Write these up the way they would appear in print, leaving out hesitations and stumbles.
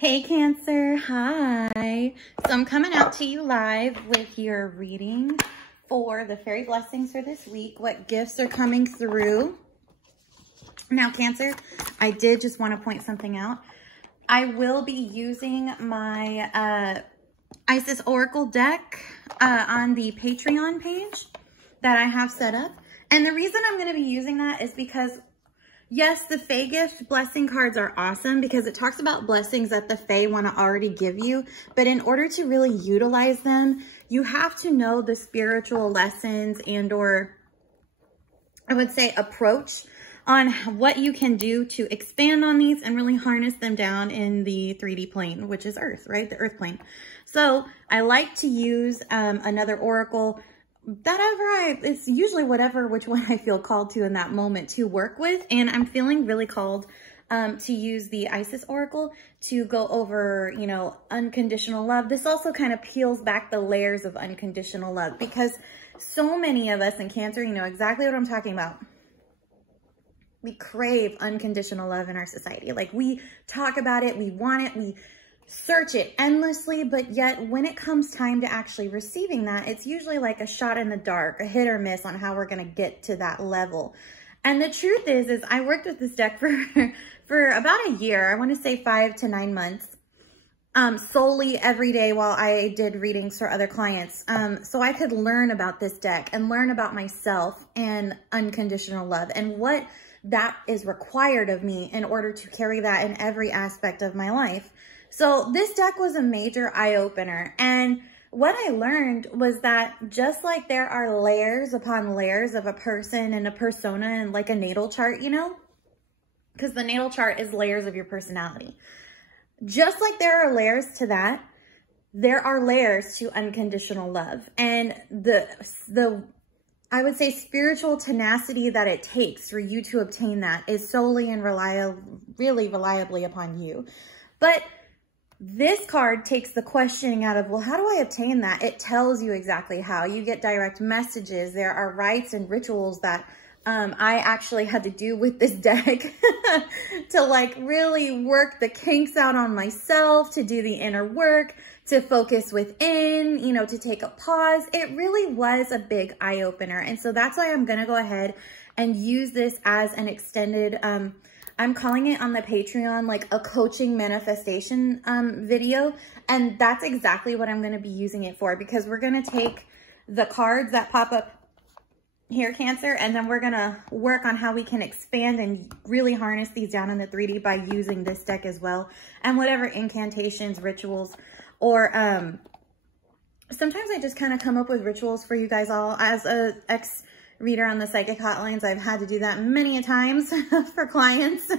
Hey Cancer, hi. So I'm coming out to you live with your reading for the fairy blessings for this week. What gifts are coming through? Now Cancer, I did just want to point something out. I will be using my Isis Oracle deck on the Patreon page that I have set up. And the reason I'm going to be using that is because yes, the Fae gift blessing cards are awesome because it talks about blessings that the Fae want to already give you. But in order to really utilize them, you have to know the spiritual lessons and or I would say approach on what you can do to expand on these and really harness them down in the 3D plane, which is Earth, right? The Earth plane. So I like to use another oracle it's usually which one I feel called to in that moment to work with. And I'm feeling really called to use the Isis Oracle to go over, you know, unconditional love. This also kind of peels back the layers of unconditional love because so many of us in Cancer, you know exactly what I'm talking about. We crave unconditional love in our society. Like we talk about it, we want it, we search it endlessly, but yet when it comes time to actually receiving that, it's usually like a shot in the dark, a hit or miss on how we're going to get to that level. And the truth is I worked with this deck for about a year. I want to say 5 to 9 months, solely every day while I did readings for other clients. So I could learn about this deck and learn about myself and unconditional love and what that is required of me in order to carry that in every aspect of my life. So this deck was a major eye-opener. And what I learned was that just like there are layers upon layers of a person and a persona and like a natal chart, you know, because the natal chart is layers of your personality. Just like there are layers to that, there are layers to unconditional love. And the I would say spiritual tenacity that it takes for you to obtain that is solely and really reliably upon you. But this card takes the questioning out of, well, how do I obtain that? It tells you exactly how. You get direct messages. There are rites and rituals that I actually had to do with this deck to like really work the kinks out on myself, to do the inner work, to focus within, you know, to take a pause. It really was a big eye opener. And so that's why I'm going to go ahead and use this as an extended, I'm calling it on the Patreon, like a coaching manifestation video. And that's exactly what I'm going to be using it for, because we're going to take the cards that pop up here, Cancer, and then we're going to work on how we can expand and really harness these down in the 3D by using this deck as well. And whatever incantations, rituals, or sometimes I just kind of come up with rituals for you guys all. As a ex-reader on the psychic hotlines, I've had to do that many a times for clients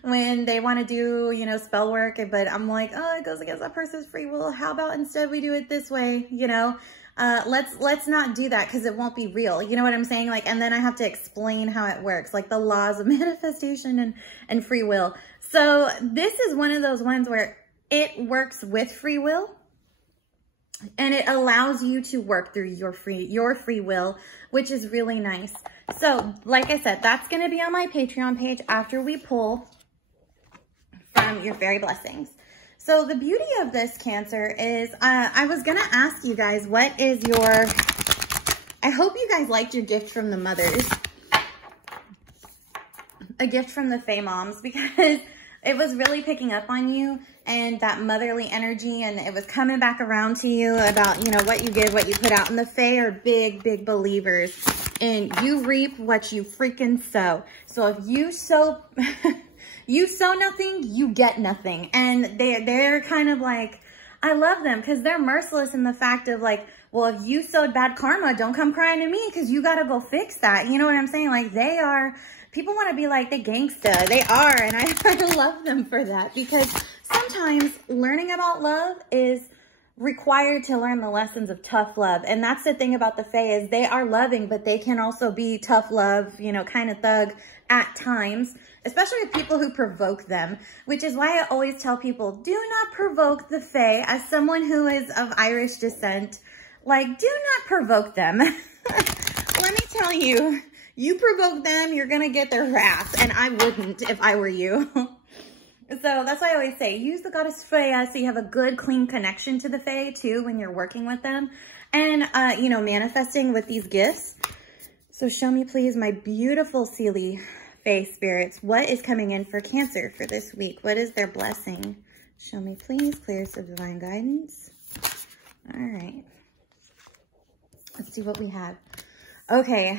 when they want to do, you know, spell work, but I'm like, oh, it goes against that person's free will. How about instead we do it this way, you know? Let's not do that because it won't be real. You know what I'm saying? Like, and then I have to explain how it works, like the laws of manifestation and free will. So this is one of those ones where it works with free will and it allows you to work through your free will, which is really nice. So like I said, that's going to be on my Patreon page after we pull from your fairy blessings. So the beauty of this, Cancer, is I was going to ask you guys, what is your, I hope you guys liked your gift from the mothers, a gift from the Fae moms, because it was really picking up on you and that motherly energy, and it was coming back around to you about, you know, what you give, what you put out. And the Fae are big, big believers in you reap what you freaking sow. So if you sow... you sow nothing, you get nothing. And they're kind of like, I love them because they're merciless in the fact of like, well, if you sowed bad karma, don't come crying to me because you got to go fix that. You know what I'm saying? Like they are, people want to be like the gangsta. They are. And I love them for that because sometimes learning about love is required to learn the lessons of tough love. And that's the thing about the Fae is they are loving, but they can also be tough love, you know, kind of thug at times, especially with people who provoke them, which is why I always tell people, do not provoke the Fae. As someone who is of Irish descent, like, do not provoke them. Let me tell you, you provoke them, you're going to get their wrath. And I wouldn't if I were you. So that's why I always say, use the goddess Freya so you have a good, clean connection to the Fae too when you're working with them. And, you know, manifesting with these gifts. So show me, please, my beautiful Seelie Fae spirits. What is coming in for Cancer for this week? What is their blessing? Show me, please. Clears of divine guidance. All right. Let's see what we have. Okay.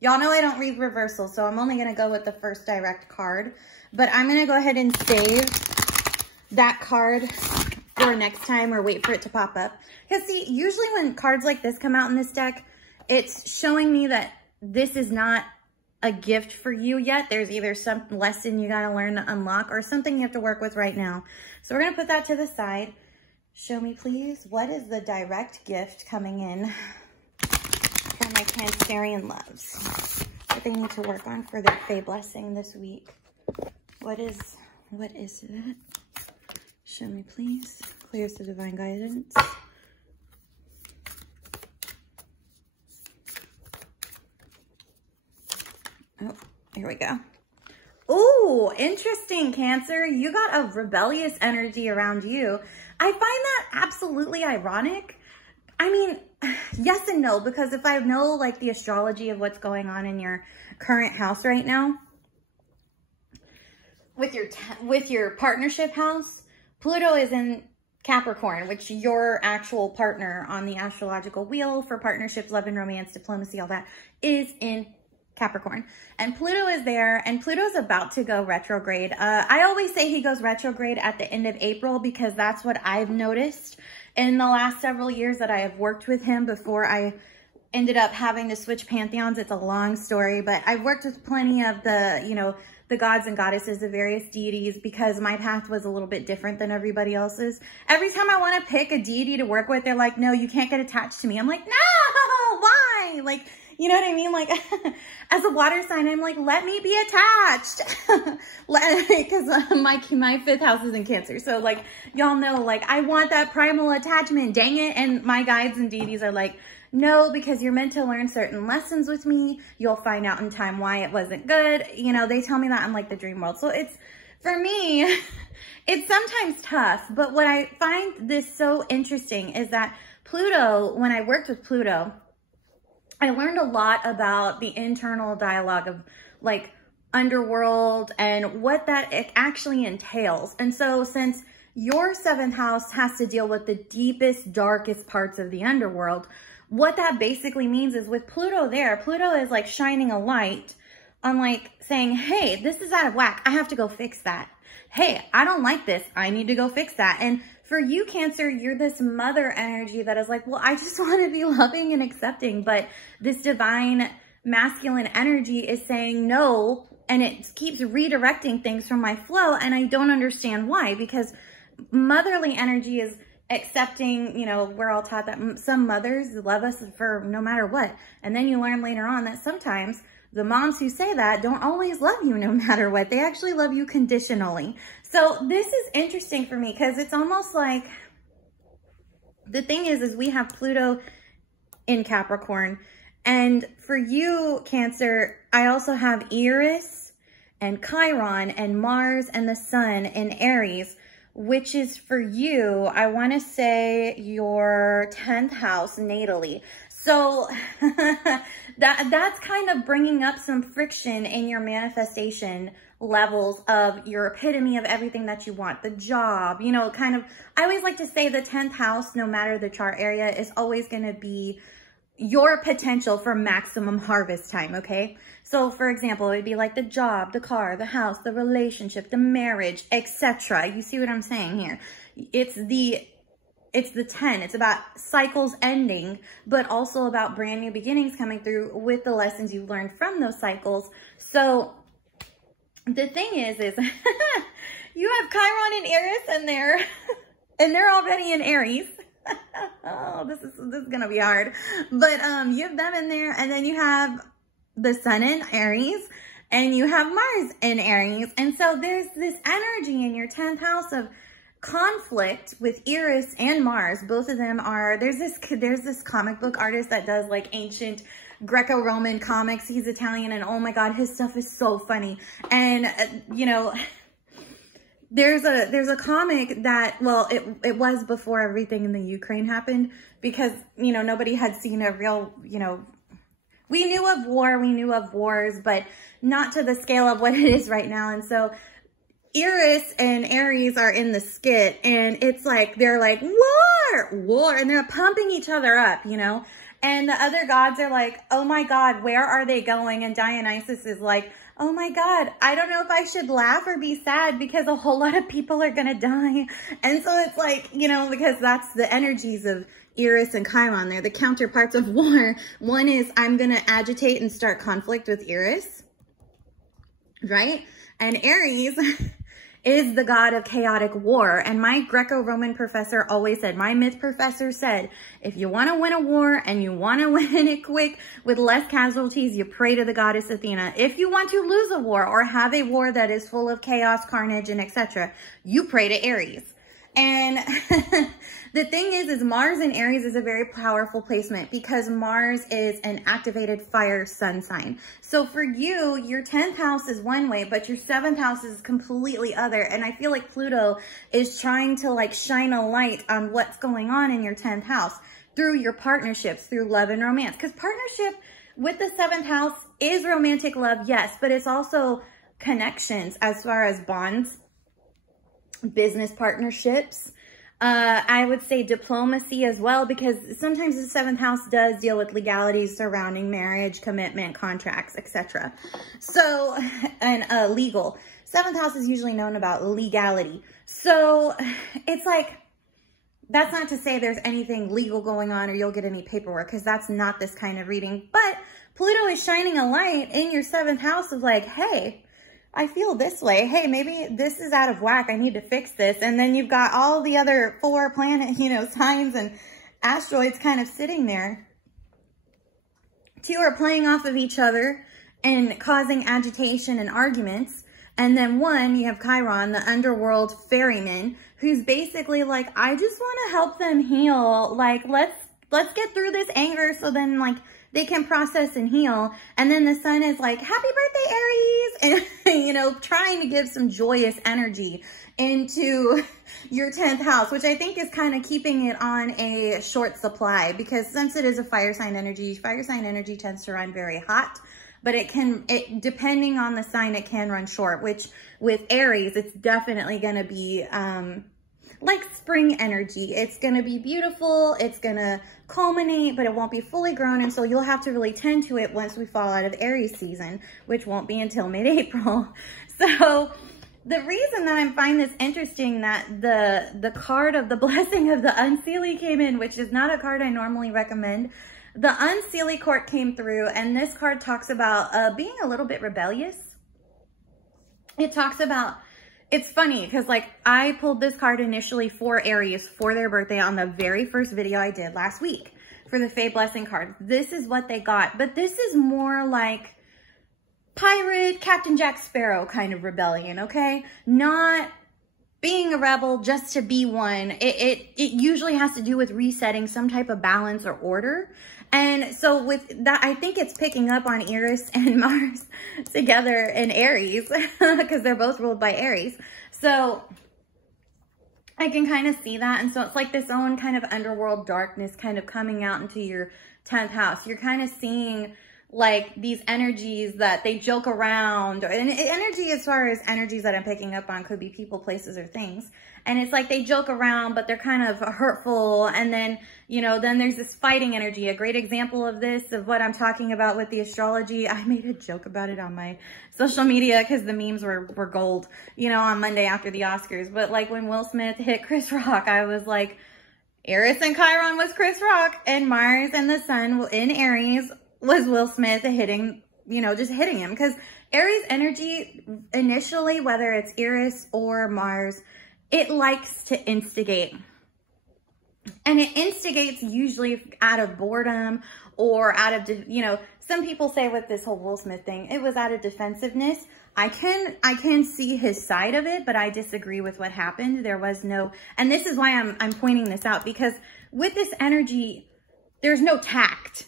Y'all know I don't read reversal, so I'm only going to go with the first direct card. But I'm going to go ahead and save that card for next time or wait for it to pop up. Because see, usually when cards like this come out in this deck, it's showing me that this is not a gift for you yet. There's either some lesson you got to learn to unlock or something you have to work with right now. So we're going to put that to the side. Show me, please, what is the direct gift coming in for my Cancerian loves? What they need to work on for their Fae blessing this week. What is that? Show me, please. Clears the divine guidance. Oh, here we go. Oh, interesting, Cancer. You got a rebellious energy around you. I find that absolutely ironic. I mean, yes and no, because if I know like the astrology of what's going on in your current house right now, with your partnership house, Pluto is in Capricorn, which your actual partner on the astrological wheel for partnerships, love and romance, diplomacy, all that is in Capricorn. And Pluto is there, and Pluto's about to go retrograde. I always say he goes retrograde at the end of April because that's what I've noticed in the last several years that I have worked with him before I ended up having to switch pantheons. It's a long story, but I've worked with plenty of the, you know, the gods and goddesses of various deities because my path was a little bit different than everybody else's. Every time I want to pick a deity to work with, they're like, no, you can't get attached to me. I'm like, no, why? Like, you know what I mean? Like, as a water sign, I'm like, let me be attached. Because my fifth house is in Cancer. So, like, y'all know, like, I want that primal attachment. Dang it. And my guides and deities are like, no, because you're meant to learn certain lessons with me. You'll find out in time why it wasn't good. You know, they tell me that I'm like the dream world. So, it's, for me, it's sometimes tough. But what I find this so interesting is that Pluto, when I worked with Pluto, I learned a lot about the internal dialogue of like underworld and what that it actually entails. And so since your seventh house has to deal with the deepest, darkest parts of the underworld, what that basically means is with Pluto there, Pluto is like shining a light on like saying, hey, this is out of whack. I have to go fix that. Hey, I don't like this. I need to go fix that. And for you, Cancer, you're this mother energy that is like, well, I just want to be loving and accepting. But this divine masculine energy is saying no, and it keeps redirecting things from my flow. And I don't understand why, because motherly energy is accepting, you know, we're all taught that some mothers love us for no matter what. And then you learn later on that sometimes the moms who say that don't always love you no matter what. They actually love you conditionally. So this is interesting for me because it's almost like, the thing is we have Pluto in Capricorn. And for you, Cancer, I also have Eris and Chiron and Mars and the Sun in Aries, which is for you, I want to say your 10th house natally. So that's kind of bringing up some friction in your manifestation levels of your epitome of everything that you want. The job, you know, kind of, I always like to say the 10th house, no matter the chart area, is always going to be your potential for maximum harvest time, okay? So for example, it would be like the job, the car, the house, the relationship, the marriage, etc. You see what I'm saying here? It's the 10. It's about cycles ending, but also about brand new beginnings coming through with the lessons you learned from those cycles. So the thing is you have Chiron and Eris and they're already in Aries. Oh, this is gonna be hard. But you have them in there, and then you have the Sun in Aries, and you have Mars in Aries. And so there's this energy in your 10th house of conflict with Eris and Mars. Both of them are, there's this comic book artist that does like ancient Greco-Roman comics. He's Italian, and oh my God, his stuff is so funny. And you know, there's a comic that, well, it was before everything in the Ukraine happened, because, you know, nobody had seen a real, you know, we knew of war, we knew of wars, but not to the scale of what it is right now. And so Iris and Aries are in the skit, and it's like, they're like, war, and they're pumping each other up, you know? And the other gods are like, oh my God, where are they going? And Dionysus is like, oh my God, I don't know if I should laugh or be sad because a whole lot of people are gonna die. And so it's like, you know, because that's the energies of Eris and Chiron. They're the counterparts of war. One is, I'm gonna agitate and start conflict with Eris, right? And Aries is the god of chaotic war. And my Greco-Roman professor always said, my myth professor said, if you want to win a war and you want to win it quick with less casualties, you pray to the goddess Athena. If you want to lose a war or have a war that is full of chaos, carnage, and etc., you pray to Aries. And the thing is Mars in Aries is a very powerful placement because Mars is an activated fire sun sign. So for you, your 10th house is one way, but your 7th house is completely other. And I feel like Pluto is trying to like shine a light on what's going on in your 10th house through your partnerships, through love and romance. Because partnership with the 7th house is romantic love, yes, but it's also connections as far as bonds, business partnerships. I would say diplomacy as well, because sometimes the 7th house does deal with legalities surrounding marriage, commitment, contracts, etc. So, and legal. 7th house is usually known about legality. So it's like, that's not to say there's anything legal going on or you'll get any paperwork, because that's not this kind of reading. But Pluto is shining a light in your 7th house of like, hey, I feel this way. Hey, maybe this is out of whack. I need to fix this. And then you've got all the other 4 planet, you know, signs and asteroids kind of sitting there. 2 are playing off of each other and causing agitation and arguments. And then 1, you have Chiron, the underworld ferryman, who's basically like, I just want to help them heal. Like, let's get through this anger so then like they can process and heal. And then the sun is like, happy birthday, Aries. And, you know, trying to give some joyous energy into your 10th house, which I think is kind of keeping it on a short supply, because since it is a fire sign energy tends to run very hot, but it depending on the sign, it can run short, which with Aries, it's definitely going to be, like spring energy. It's going to be beautiful. It's going to culminate, but it won't be fully grown. And so you'll have to really tend to it once we fall out of Aries season, which won't be until mid-April. So the reason that I find this interesting that the card of the blessing of the Unseelie came in, which is not a card I normally recommend. The Unseelie court came through, and this card talks about being a little bit rebellious. It talks about, it's funny because like I pulled this card initially for Aries for their birthday on the very first video I did last week for the Fae Blessing card. This is what they got, but this is more like pirate, Captain Jack Sparrow kind of rebellion, okay? Not being a rebel just to be one. It usually has to do with resetting some type of balance or order. And so with that, I think it's picking up on Eris and Mars together in Aries because they're both ruled by Aries. So I can kind of see that. And so it's like this own kind of underworld darkness kind of coming out into your 10th house. You're kind of seeing like these energies that they joke around, and energy as far as energies that I'm picking up on could be people, places, or things. And it's like they joke around, but they're kind of hurtful. And then, you know, then there's this fighting energy. A great example of this, of what I'm talking about with the astrology, I made a joke about it on my social media because the memes were gold, you know, on Monday after the Oscars. But like when Will Smith hit Chris Rock, I was like, Eris and Chiron was Chris Rock, and Mars and the sun in Aries was Will Smith hitting, you know, just hitting him. Because Aries energy initially, whether it's Eris or Mars, it likes to instigate. And it instigates usually out of boredom or out of, you know, some people say with this whole Will Smith thing, it was out of defensiveness. I can see his side of it, but I disagree with what happened. There was no, and this is why I'm pointing this out, because with this energy, there's no tact.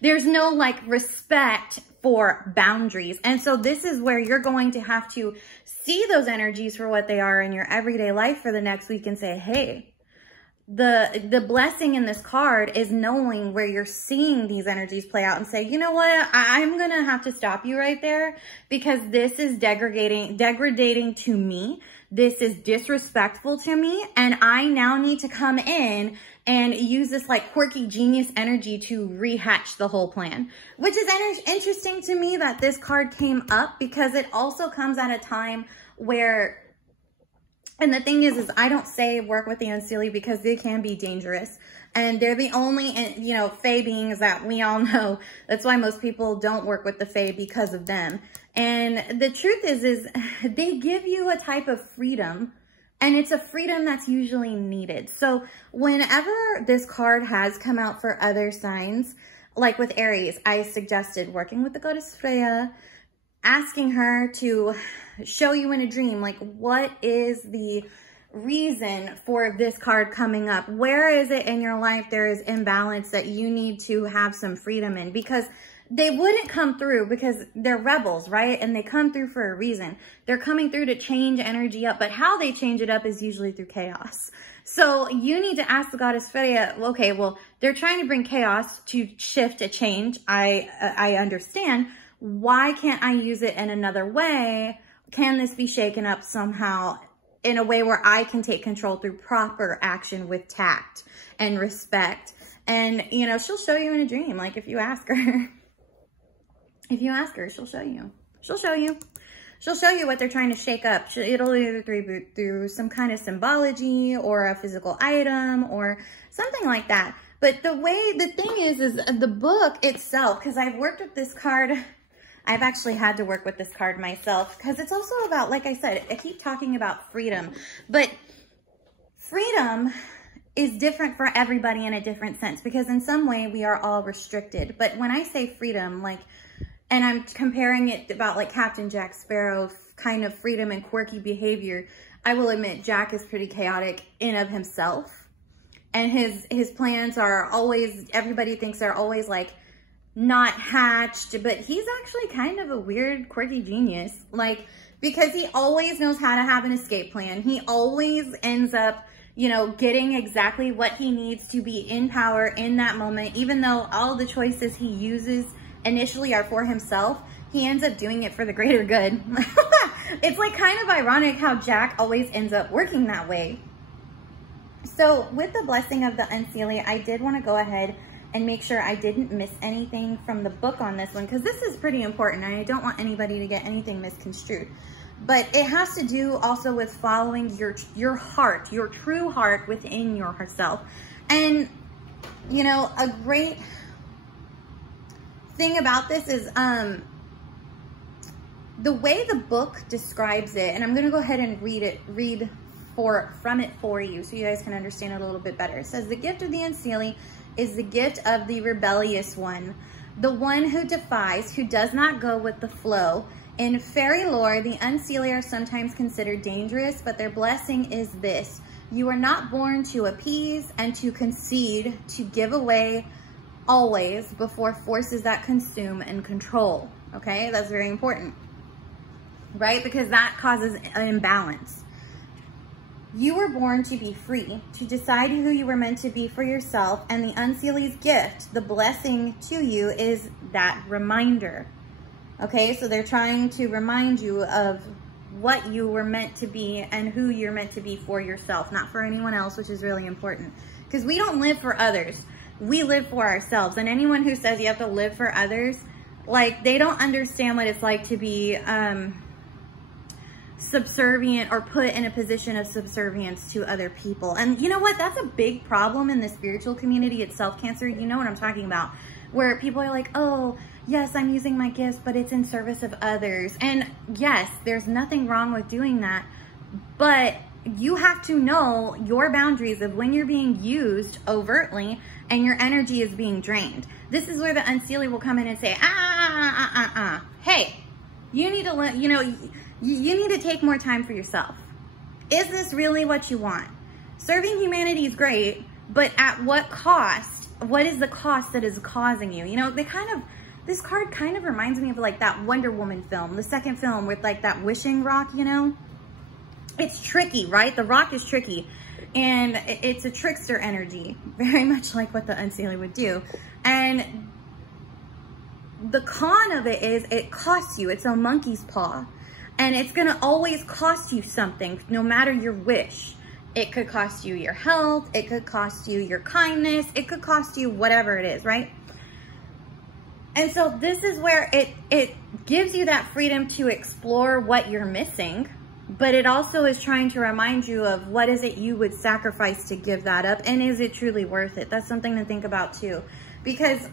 There's no like respect for boundaries. And so this is where you're going to have to see those energies for what they are in your everyday life for the next week and say, hey, the blessing in this card is knowing where you're seeing these energies play out and say, you know what, I'm going to have to stop you right there because this is degrading to me. This is disrespectful to me. And I now need to come in and use this like quirky genius energy to rehatch the whole plan, which is interesting to me that this card came up because it also comes at a time where, and the thing is I don't say work with the unseelie because they can be dangerous. And they're the only, you know, fae beings that we all know. That's why most people don't work with the fae, because of them. And the truth is they give you a type of freedom, and it's a freedom that's usually needed. So whenever this card has come out for other signs, like with Aries, I suggested working with the goddess Freya, asking her to show you in a dream, like, what is the reason for this card coming up? Where is it in your life there is imbalance that you need to have some freedom in? Because they wouldn't come through because they're rebels, right? And they come through for a reason. They're coming through to change energy up, but how they change it up is usually through chaos. So you need to ask the goddess Freya, okay, well, they're trying to bring chaos to shift a change. I understand. Why can't I use it in another way? Can this be shaken up somehow in a way where I can take control through proper action with tact and respect? And, you know, she'll show you in a dream. Like, if you ask her, she'll show you. She'll show you what they're trying to shake up. It'll either through some kind of symbology or a physical item or something like that. But the thing is the book itself, because I've worked with this card, I've actually had to work with this card myself, because it's also about, like I said, I keep talking about freedom, but freedom is different for everybody in a different sense, because in some way we are all restricted. But when I say freedom, like, and I'm comparing it about like Captain Jack Sparrow kind of freedom and quirky behavior, I will admit Jack is pretty chaotic in of himself. And his plans are always, everybody thinks they're always like not hatched, but he's actually kind of a weird, quirky genius. Like, because he always knows how to have an escape plan. He always ends up, you know, getting exactly what he needs to be in power in that moment, even though all the choices he uses initially are for himself, he ends up doing it for the greater good. It's like kind of ironic how Jack always ends up working that way. So with the blessing of the unseelie, I did want to go ahead and make sure I didn't miss anything from the book on this one, because this is pretty important and I don't want anybody to get anything misconstrued. But it has to do also with following your heart, your true heart within yourself. And, you know, a great thing about this is the way the book describes it, and I'm going to go ahead and read from it for you so you guys can understand it a little bit better. It says, the gift of the unseelie is the gift of the rebellious one, the one who defies, who does not go with the flow. In fairy lore, the unseelie are sometimes considered dangerous, but their blessing is this: you are not born to appease and to concede, to give away always before forces that consume and control. Okay, that's very important, right? Because that causes an imbalance. You were born to be free, to decide who you were meant to be for yourself, and the unseelie's gift, the blessing to you, is that reminder. Okay, so they're trying to remind you of what you were meant to be and who you're meant to be for yourself, not for anyone else, which is really important. Because we don't live for others. We live for ourselves. And anyone who says you have to live for others, like, they don't understand what it's like to be subservient or put in a position of subservience to other people. And you know what? That's a big problem in the spiritual community itself, Cancer. You know what I'm talking about. Where people are like, oh, yes, I'm using my gifts, but it's in service of others. And yes, there's nothing wrong with doing that. But you have to know your boundaries of when you're being used overtly and your energy is being drained. This is where the unseelie will come in and say, hey, you need to, you know, you need to take more time for yourself. Is this really what you want? Serving humanity is great, but at what cost? What is the cost that is causing you? You know, they kind This card kind of reminds me of like that Wonder Woman film, the second film with like that wishing rock, you know? It's tricky, right? The rock is tricky. And it's a trickster energy, very much like what the Unseelie would do. And the con of it is it costs you. It's a monkey's paw. And it's going to always cost you something, no matter your wish. It could cost you your health. It could cost you your kindness. It could cost you whatever it is, right? And so this is where it gives you that freedom to explore what you're missing. But it also is trying to remind you of what is it you would sacrifice to give that up, and is it truly worth it? That's something to think about too, because,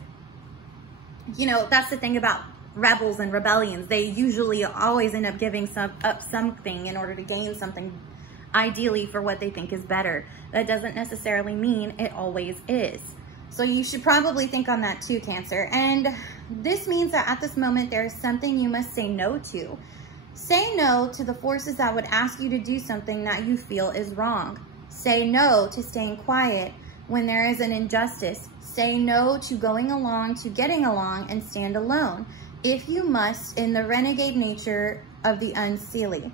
you know, that's the thing about rebels and rebellions. They usually always end up giving up something in order to gain something, ideally for what they think is better. That doesn't necessarily mean it always is. So you should probably think on that too, Cancer. And this means that at this moment, there is something you must say no to. Say no to the forces that would ask you to do something that you feel is wrong. Say no to staying quiet when there is an injustice. Say no to going along, to getting along, and stand alone, if you must, in the renegade nature of the Unseelie.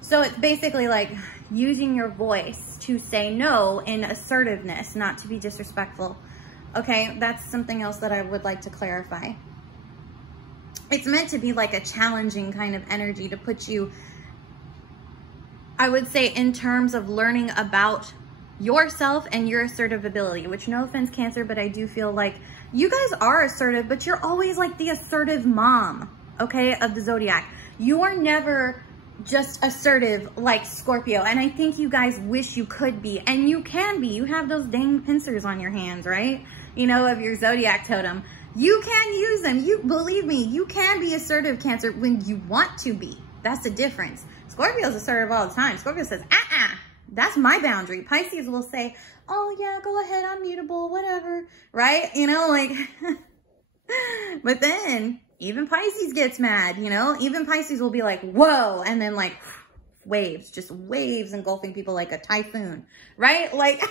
So it's basically like using your voice to say no in assertiveness, not to be disrespectful. Okay, that's something else that I would like to clarify. It's meant to be like a challenging kind of energy to put you, I would say, in terms of learning about yourself and your assertive ability, which, no offense, Cancer, but I do feel like you guys are assertive, but you're always like the assertive mom, okay, of the zodiac. You are never just assertive like Scorpio. And I think you guys wish you could be, and you can be. You have those dang pincers on your hands, right? You know, of your zodiac totem. You can use them. You believe me, you can be assertive, Cancer, when you want to be. That's the difference. Scorpio's assertive all the time. Scorpio says, that's my boundary. Pisces will say, oh yeah, go ahead, I'm mutable, whatever, right? You know, like, but then even Pisces gets mad, you know? Even Pisces will be like, whoa, and then like, waves, just waves engulfing people like a typhoon, right? Like,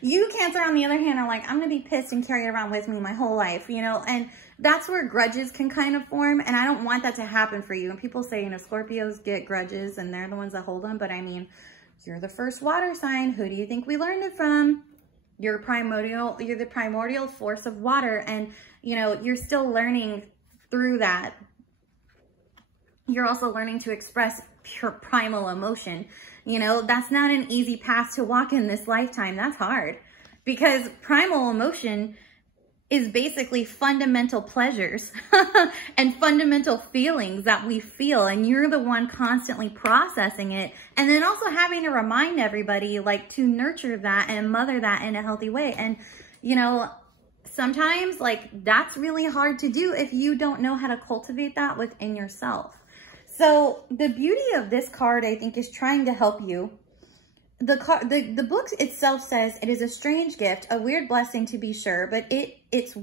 you, Cancer, on the other hand, are like, I'm gonna be pissed and carry it around with me my whole life, you know? And that's where grudges can kind of form, and I don't want that to happen for you. And people say, you know, Scorpios get grudges and they're the ones that hold them, but I mean, you're the first water sign. Who do you think we learned it from? You're the primordial force of water, and, you know, you're still learning through that. You're also learning to express pure primal emotion. You know, that's not an easy path to walk in this lifetime. That's hard, because primal emotion is basically fundamental pleasures and fundamental feelings that we feel. And you're the one constantly processing it. And then also having to remind everybody, like, to nurture that and mother that in a healthy way. And, you know, sometimes, like, that's really hard to do if you don't know how to cultivate that within yourself. So the beauty of this card, I think, is trying to help you. The book itself says it is a strange gift, a weird blessing to be sure, but it is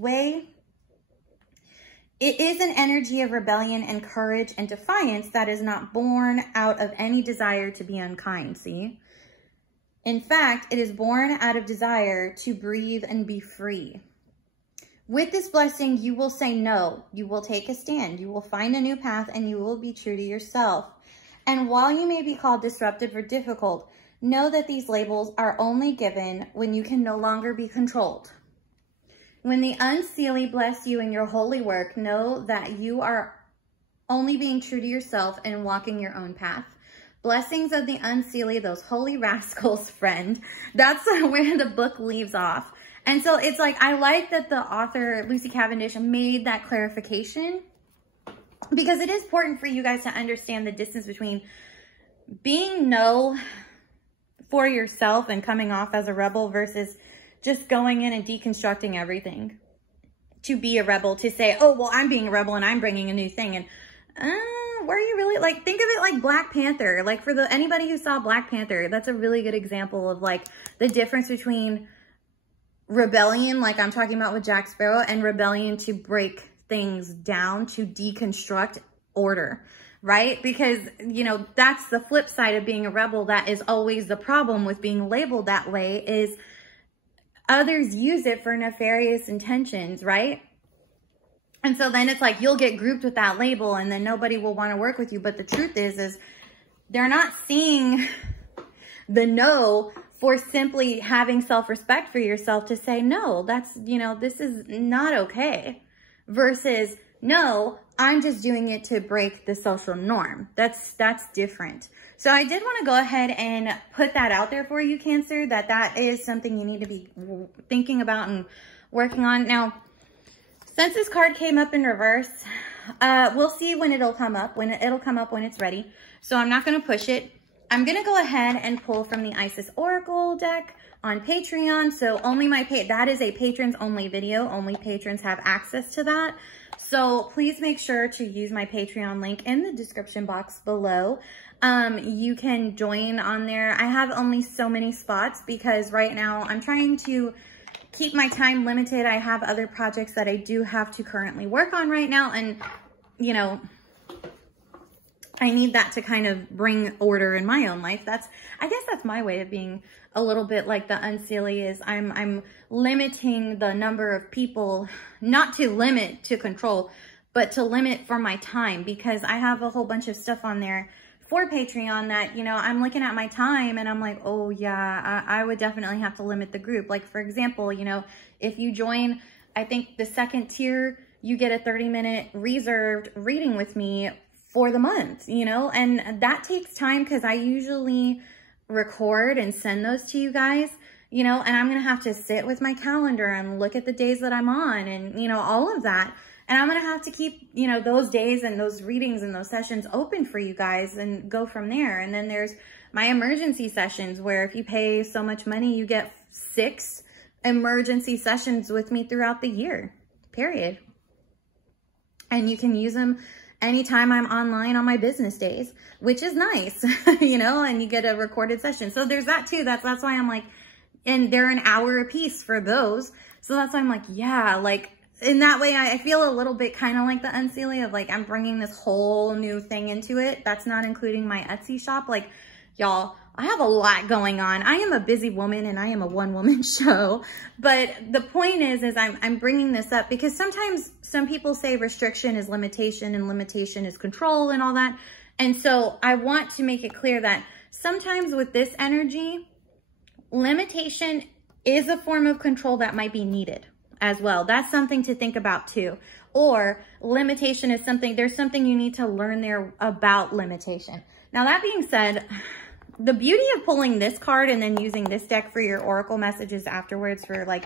an energy of rebellion and courage and defiance that is not born out of any desire to be unkind, see? In fact, it is born out of desire to breathe and be free. With this blessing, you will say no. You will take a stand. You will find a new path, and you will be true to yourself. And while you may be called disruptive or difficult, know that these labels are only given when you can no longer be controlled. When the Unseelie bless you in your holy work, know that you are only being true to yourself and walking your own path. Blessings of the Unseelie, those holy rascals, friend. That's where the book leaves off. And so it's like, I like that the author, Lucy Cavendish, made that clarification, because it is important for you guys to understand the distance between being no for yourself and coming off as a rebel versus just going in and deconstructing everything to be a rebel, to say, oh, well, I'm being a rebel and I'm bringing a new thing. And were you really, like, think of it like Black Panther. Like, for anybody who saw Black Panther, that's a really good example of, like, the difference between rebellion, like I'm talking about with Jack Sparrow, and rebellion to break things down, to deconstruct order, right? Because, you know, that's the flip side of being a rebel. That is always the problem with being labeled that way, is others use it for nefarious intentions, right? And so then it's like, you'll get grouped with that label and then nobody will want to work with you. But the truth is they're not seeing the no for simply having self-respect for yourself to say, no, that's, you know, this is not okay, versus, no, I'm just doing it to break the social norm. That's different. So I did want to go ahead and put that out there for you, Cancer, that is something you need to be thinking about and working on. Now, since this card came up in reverse, we'll see when it'll come up, when it's ready. So I'm not going to push it. I'm going to go ahead and pull from the Isis Oracle deck on Patreon. So only that is a patrons only video. Only patrons have access to that. So please make sure to use my Patreon link in the description box below. You can join on there. I have only so many spots because right now I'm trying to keep my time limited. I have other projects that I do have to currently work on right now. And, you know, I need that to kind of bring order in my own life. I guess that's my way of being a little bit like the Unseelie is I'm limiting the number of people, not to limit to control, but to limit for my time, because I have a whole bunch of stuff on there for Patreon that, you know, I'm looking at my time and I'm like, oh yeah, I would definitely have to limit the group. Like, for example, you know, if you join, I think the second tier, you get a 30-minute reserved reading with me for the month, you know, and that takes time because I usually record and send those to you guys, you know, and I'm going to have to sit with my calendar and look at the days that I'm on and, you know, all of that. And I'm going to have to keep, you know, those days and those readings and those sessions open for you guys and go from there. And then there's my emergency sessions where if you pay so much money, you get 6 emergency sessions with me throughout the year, period. And you can use them anytime I'm online on my business days, which is nice, you know, and you get a recorded session. So there's that too. That's why I'm like, and they're an hour a piece for those. So that's why I'm like, yeah, like in that way, I feel a little bit kind of like the Unseelie of like, I'm bringing this whole new thing into it. That's not including my Etsy shop. Like, y'all, I have a lot going on. I am a busy woman and I am a one-woman show. But the point is I'm bringing this up because sometimes some people say restriction is limitation and limitation is control and all that. And so I want to make it clear that sometimes with this energy, limitation is a form of control that might be needed as well. That's something to think about too. Or limitation is something, there's something you need to learn there about limitation. Now that being said, the beauty of pulling this card and then using this deck for your oracle messages afterwards for like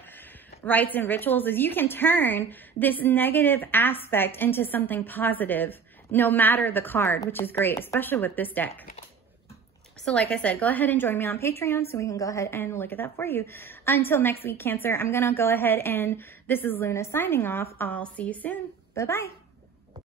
rites and rituals is you can turn this negative aspect into something positive no matter the card, which is great, especially with this deck. So like I said, go ahead and join me on Patreon so we can go ahead and look at that for you. Until next week, Cancer, I'm going to go ahead and this is Luna signing off. I'll see you soon. Bye-bye.